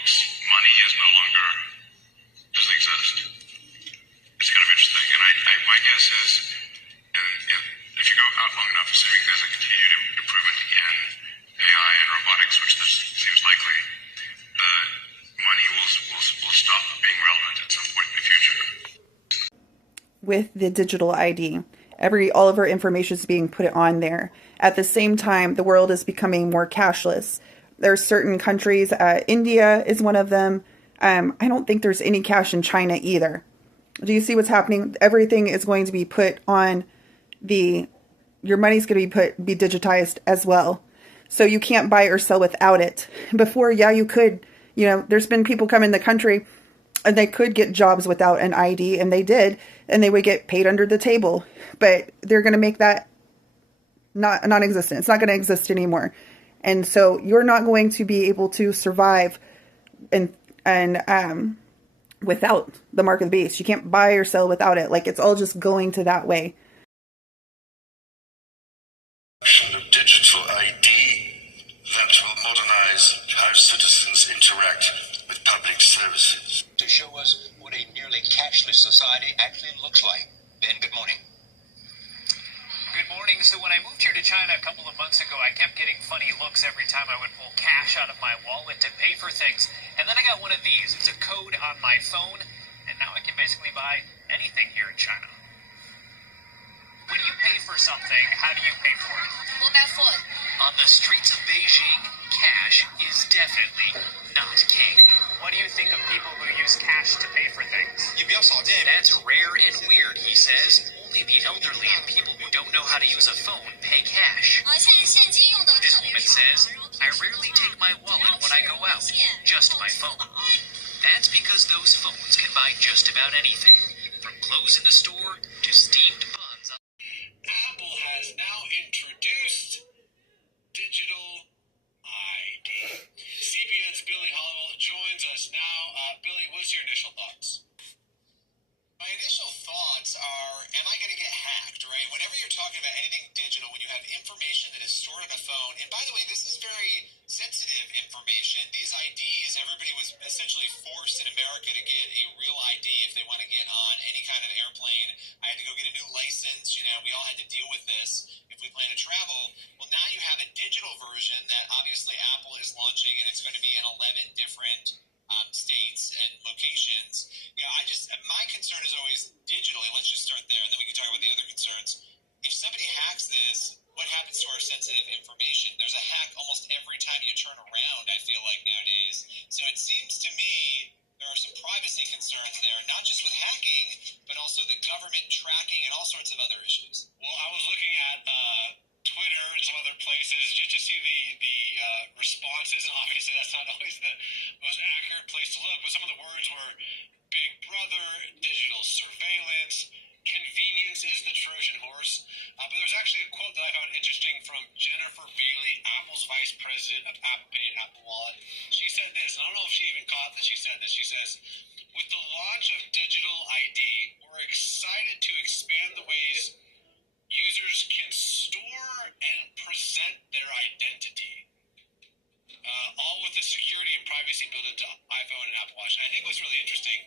books, money is no longer, doesn't exist. It's kind of interesting. And my guess is, if you go out long enough, assuming there's a continued improvement in AI and robotics, which this seems likely, the money will stop being relevant at some point in the future. With the digital ID, all of our information is being put on there. At the same time, the world is becoming more cashless. There are certain countries, India is one of them. I don't think there's any cash in China either. Do you see what's happening? Everything is going to be put on your money's going to be digitized as well. So you can't buy or sell without it. Before, yeah, you could, there's been people come in the country and they could get jobs without an ID, and they did, and they would get paid under the table. But they're going to make that non-existent. It's not going to exist anymore. And so you're not going to be able to survive and without the mark of the beast. You can't buy or sell without it. Like, it's all just going to that way. Of digital ID that will modernize how citizens interact with public services. To show us what a nearly cashless society actually looks like. Ben, good morning. Good morning. So when I moved here to China a couple of months ago, I kept getting funny looks every time I would pull cash out of my wallet to pay for things. And then I got one of these. It's a code on my phone, and now I can basically buy anything here in China. When you pay for something, how do you pay for it? On the streets of Beijing, cash is definitely not king. What do you think of people who use cash to pay for things? That's rare and weird, he says. Only the elderly and people who don't know how to use a phone pay cash. This woman says, I rarely take my wallet when I go out, just my phone. That's because those phones can buy just about anything, from clothes in the store to steamed buns. Apple has now introduced digital ID. CBN's Billy Hollowell joins us now. Billy, what's your initial thoughts? My initial thoughts are, am I going to get hacked, right? Whenever you're talking about anything digital, when you have information that is stored on a phone, and by the way, this is very sensitive information. These IDs, everybody was essentially forced in America to get a real ID if they want to get on any kind of airplane. I had to go get a new license. We all had to deal with this if we plan to travel. Well, now you have a digital version that obviously Apple is launching, and it's going to be in 11 different states and locations. My concern is always digitally. Let's just start there, and then we can talk about the other concerns. If somebody hacks this, what happens to our sensitive information? There's a hack almost every time you turn around, I feel like, nowadays. So it seems to me there are some privacy concerns there, not just with hacking, but also the government tracking and all sorts of other issues. Well, I was looking at Twitter and some other places just to see the responses, and obviously that's not always the most accurate place to look, but some of the words were Big Brother, digital surveillance, convenience is the Trojan horse. But there's actually a quote that I found interesting from Jennifer Bailey, Apple's vice president of Apple Pay and Apple Wallet. She said this, and I don't know if she even caught that she said this. She says, with the launch of digital ID, we're excited to expand the ways users can store and present their identity, all with the security and privacy built into iPhone and Apple Watch. And I think what's really interesting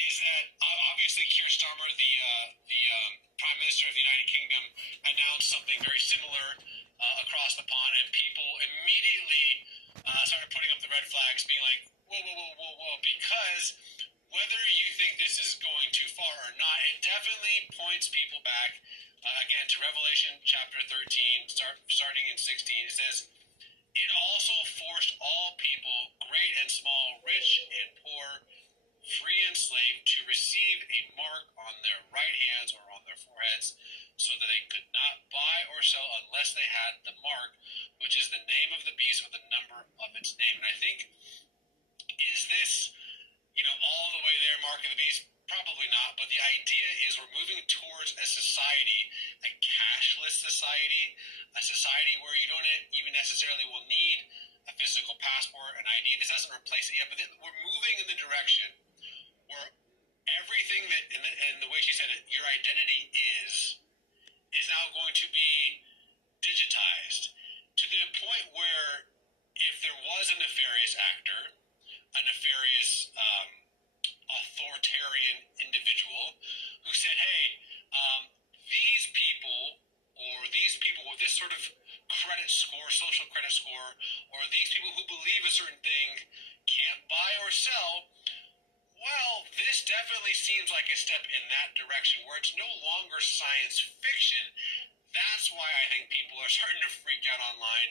is that obviously Keir Starmer, the Prime Minister of the United Kingdom, announced something very similar across the pond, and people immediately started putting up the red flags, being like, whoa, because whether you think this is going too far or not, it definitely points people back, again, to Revelation chapter 13, starting in 16. It says, it also forced all people, great and small, rich and poor, free and slave, to receive a mark on their right hands or on their foreheads, so that they could not buy or sell unless they had the mark, which is the name of the beast with the number of its name. And I think, is this, all the way there, mark of the beast? Probably not, but the idea is we're moving towards a society, a cashless society, a society where you don't even necessarily will need a physical passport, an ID. This doesn't replace it yet, but we're moving in the direction where everything that, and the way she said it, your identity is now going to be digitized to the point where if there was a nefarious actor a nefarious authoritarian individual who said, hey, these people with this sort of credit score, social credit score, or these people who believe a certain thing can't buy or sell. Well, this definitely seems like a step in that direction where it's no longer science fiction. That's why I think people are starting to freak out online.